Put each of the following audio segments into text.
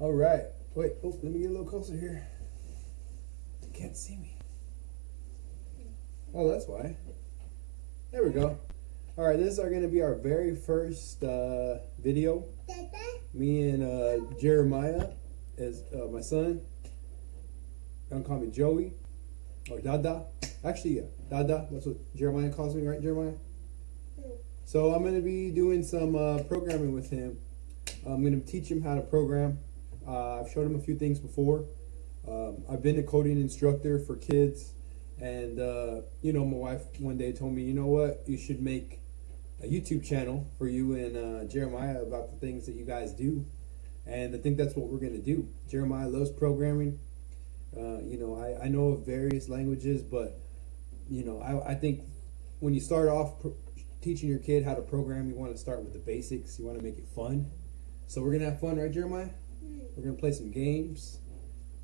All right. Wait. Oh, let me get a little closer here. You can't see me. Oh, that's why. There we go. All right. This is going to be our very first video. Me and Jeremiah as my son. Don't call me Joey or Dada. Actually, yeah, Dada. That's what Jeremiah calls me, right, Jeremiah? So I'm going to be doing some programming with him. I'm going to teach him how to program. I've showed him a few things before. I've been a coding instructor for kids, and you know, my wife one day told me, you know what, you should make a YouTube channel for you and Jeremiah about the things that you guys do. And I think that's what we're going to do. Jeremiah loves programming. You know, I know of various languages, but you know, I think when you start off teaching your kid how to program, you want to start with the basics. You want to make it fun. So we're gonna have fun, right, Jeremiah? We're gonna play some games.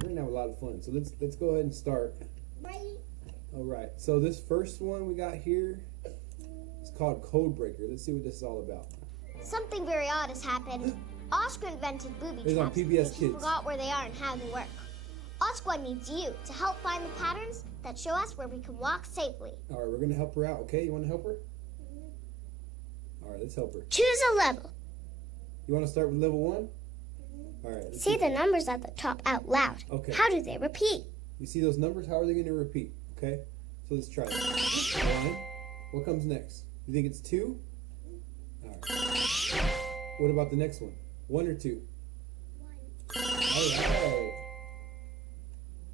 We're gonna have a lot of fun. So let's go ahead and start. All right. So this first one we got here is called Code Breaker. Let's see what this is all about. Something very odd has happened. Oscar invented booby It's on traps. PBS because he Kids. forgot where they are and how they work. Oscar needs you to help find the patterns that show us where we can walk safely. All right, we're gonna help her out. Okay, you want to help her? All right, let's help her. Choose a level. You want to start with level 1? All right. let's Say see. the numbers at the top out loud. Okay. How do they repeat? You see those numbers? How are they going to repeat? Okay, so let's try it. 1. What comes next? You think it's 2? All right. What about the next one? 1 or 2? 1. All right.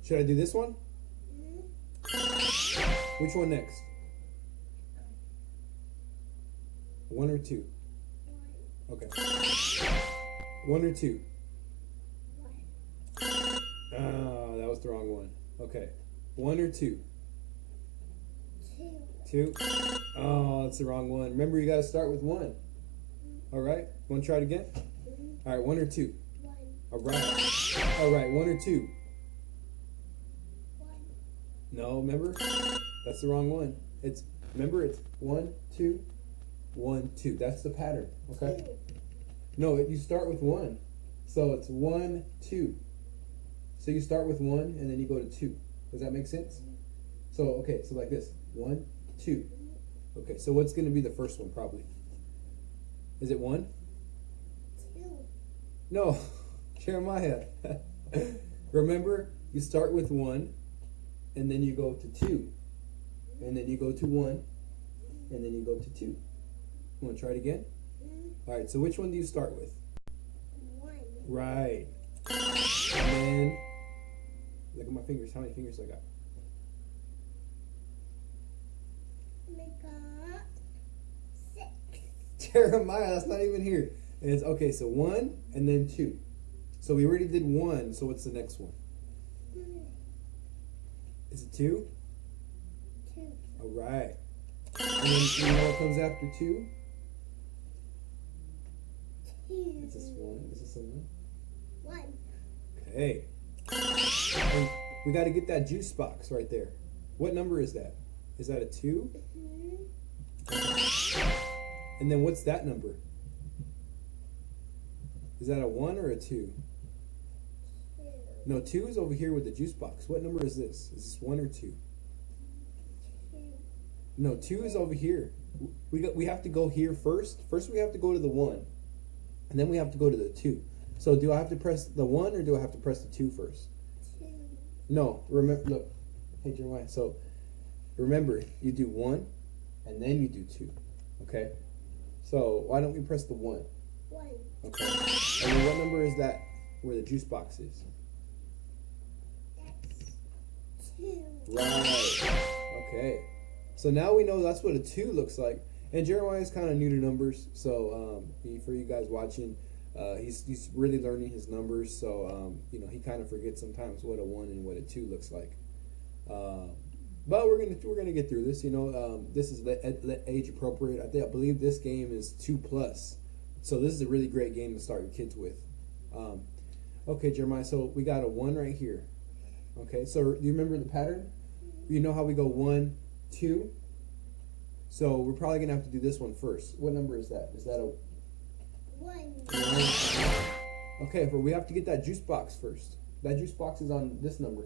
Should I do this one? Which one next? 1 or 2? Okay. 1 or 2? Ah, that was the wrong one. Okay. 1 or 2? 2. Oh, that's the wrong one. Remember, you got to start with 1. All right. Want to try it again? All right. 1 or 2? All right. All right. 1 or 2? No, remember? That's the wrong one. Remember, it's 1, 2, 1, 2. That's the pattern. Okay. No, you start with 1. So it's 1, 2. So you start with 1 and then you go to 2. Does that make sense? So, okay, so like this. 1, 2. Okay, so what's going to be the first one probably? Is it 1? 2. No, Jeremiah. Remember, you start with 1 and then you go to 2. And then you go to 1 and then you go to 2. You want to try it again? All right, so which one do you start with? 1. Right. And then, look at my fingers. How many fingers I got? Jeremiah, that's not even here. And it's, okay, so 1 and then 2. So we already did 1, so what's the next one? Is it 2? 2. All right. And then you know what comes after 2? 2. Is this 1? Is this a 1? 1. Okay. And we got to get that juice box right there. What number is that? Is that a 2? And then what's that number? Is that a 1 or a 2? No, 2 is over here with the juice box. What number is this? Is this 1 or 2? No, 2 is over here. We have to go here first. First we have to go to the 1. And then we have to go to the 2. So do I have to press the 1 or do I have to press the 2 first? 2. No, remember, look. Hey, Jeremiah. So remember, you do 1 and then you do 2. Okay? So why don't we press the 1? 1. Okay. And then what number is that where the juice box is? That's 2. Right. Okay. So now we know that's what a 2 looks like. And Jeremiah's kind of new to numbers, so for you guys watching, he's really learning his numbers. So you know, he kind of forgets sometimes what a 1 and what a 2 looks like. But we're gonna get through this. You know, this is age appropriate. I believe this game is 2+. So this is a really great game to start your kids with. Okay, Jeremiah. So we got a 1 right here. Okay. So do you remember the pattern? You know how we go 1, 2. So we're probably gonna have to do this one first. What number is that? Is that a 1. 1? Okay, but we have to get that juice box first. That juice box is on this number.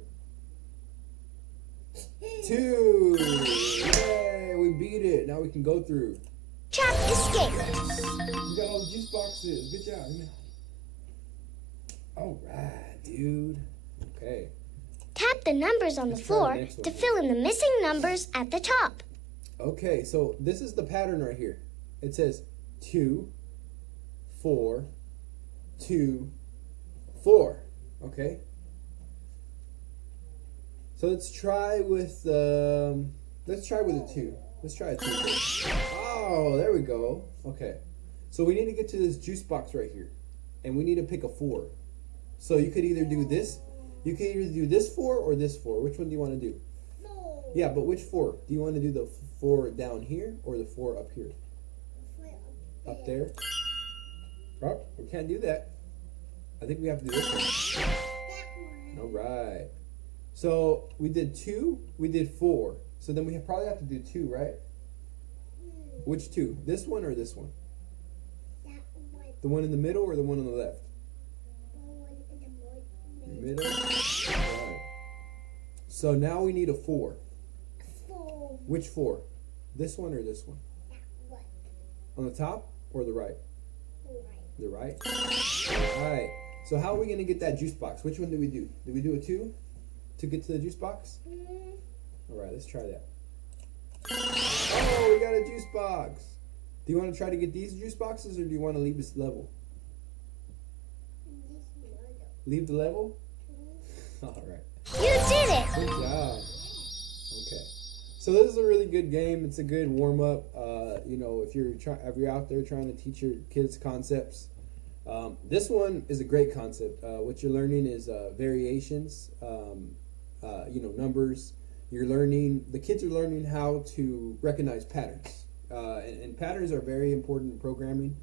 2. Yay, we beat it. Now we can go through. Trap escape. We got all the juice boxes. Good job. All right, dude. Okay. Tap the numbers on the floor next one. to fill in the missing numbers at the top. Okay, so this is the pattern right here. It says 2, 4, 2, 4. Okay. So let's try with a 2. Let's try a 2 first. Oh, there we go. Okay. So we need to get to this juice box right here, and we need to pick a 4. So you could either do this. You can either do this 4 or this 4. Which one do you want to do? Yeah, but which 4? Do you want to do the 4 down here or the 4 up here? Up there? Oh, we can't do that. I think we have to do this one. All right. So we did 2, we did 4. So then we probably have to do 2, right? Which 2? This one or this one? The one in the middle or the one on the left? Middle. Right. So now we need a 4. Which 4? This one or this one? On the top or the right? The right. All right. So how are we going to get that juice box? Which one did we do? Did we do a 2 to get to the juice box? All right, let's try that. Oh, we got a juice box. Do you want to try to get these juice boxes or do you want to leave this level? Leave the level? All right. You did it! Good job. Okay. So this is a really good game. It's a good warm up. You know, if you're out there trying to teach your kids concepts, this one is a great concept. What you're learning is variations. You know, numbers. The kids are learning how to recognize patterns. And patterns are very important in programming,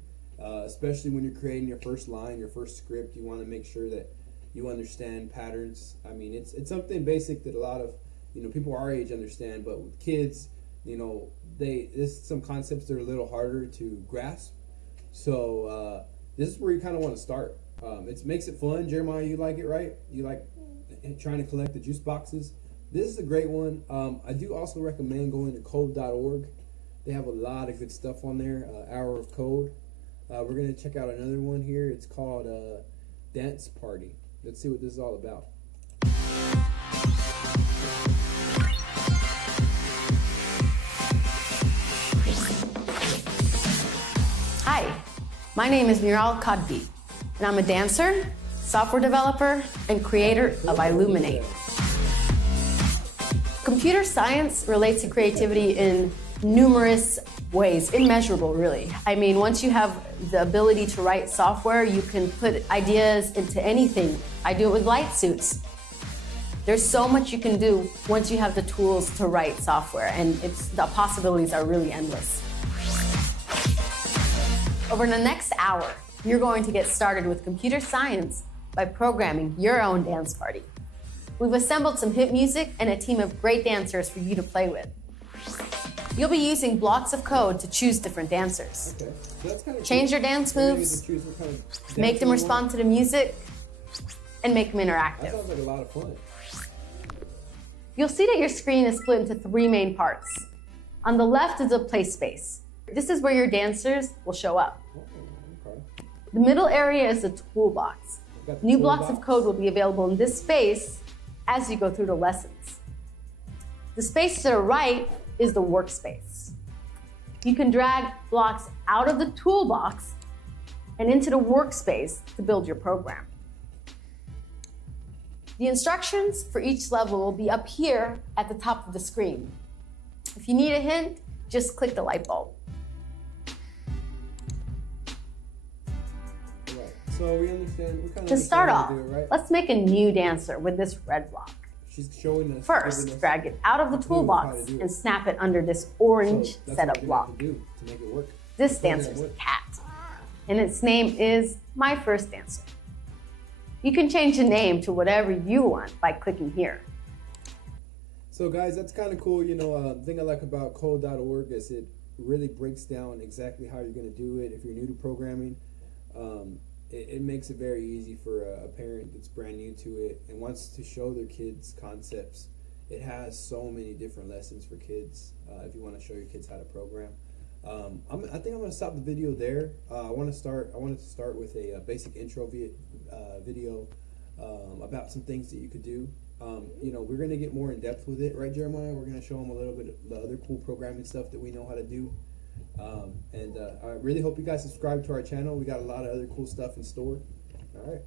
especially when you're creating your first line, your first script. You want to make sure that you understand patterns. I mean, it's something basic that a lot of people our age understand, but with kids, there's some concepts that are a little harder to grasp. So this is where you kind of want to start. It makes it fun. Jeremiah, you like it, right? You like trying to collect the juice boxes. This is a great one. I do also recommend going to code.org. They have a lot of good stuff on there. Hour of Code. We're going to check out another one here. It's called Dance Party. Let's see what this is all about. Hi, my name is Miral Kadvi, and I'm a dancer, software developer, and creator of Illuminate. Computer science relates to creativity in numerous ways, immeasurable really. I mean, once you have the ability to write software, you can put ideas into anything. I do it with light suits. There's so much you can do once you have the tools to write software, and the possibilities are really endless. Over the next hour, you're going to get started with computer science by programming your own dance party. We've assembled some hit music and a team of great dancers for you to play with. You'll be using blocks of code to choose different dancers. Okay. So that's kind of Change cool. your dance So you get moves, to choose what kind of dance make them you respond want. to the music, and make them That interactive. sounds like a lot of fun. You'll see that your screen is split into 3 main parts. On the left is a play space. This is where your dancers will show up. Oh, okay. The middle area is the toolbox. Got the New blocks of toolbox. code will be available in this space as you go through the lessons. The space to the right is the workspace. You can drag blocks out of the toolbox and into the workspace to build your program. The instructions for each level will be up here at the top of the screen. If you need a hint, just click the light bulb. Right. So we understand. We kind of To start off, do it, right? let's make a new dancer with this red block. She's showing us. First, giving us drag it out of the a clue of how toolbox to do it. and snap it under this So orange that's setup what we're block. gonna have to do to make it work. This Let's make dancer's that a work. cat, and its name is My First Dancer. You can change the name to whatever you want by clicking here. So guys, that's kind of cool. The thing I like about code.org is it really breaks down exactly how you're going to do it. If you're new to programming, it makes it very easy for a parent that's brand new to it and wants to show their kids concepts. It has so many different lessons for kids if you want to show your kids how to program. I think I'm going to stop the video there. I wanted to start with a basic intro video about some things that you could do. We're going to get more in depth with it, right, Jeremiah? We're going to show them a little bit of the other cool programming stuff that we know how to do. I really hope you guys subscribe to our channel. We got a lot of other cool stuff in store. All right.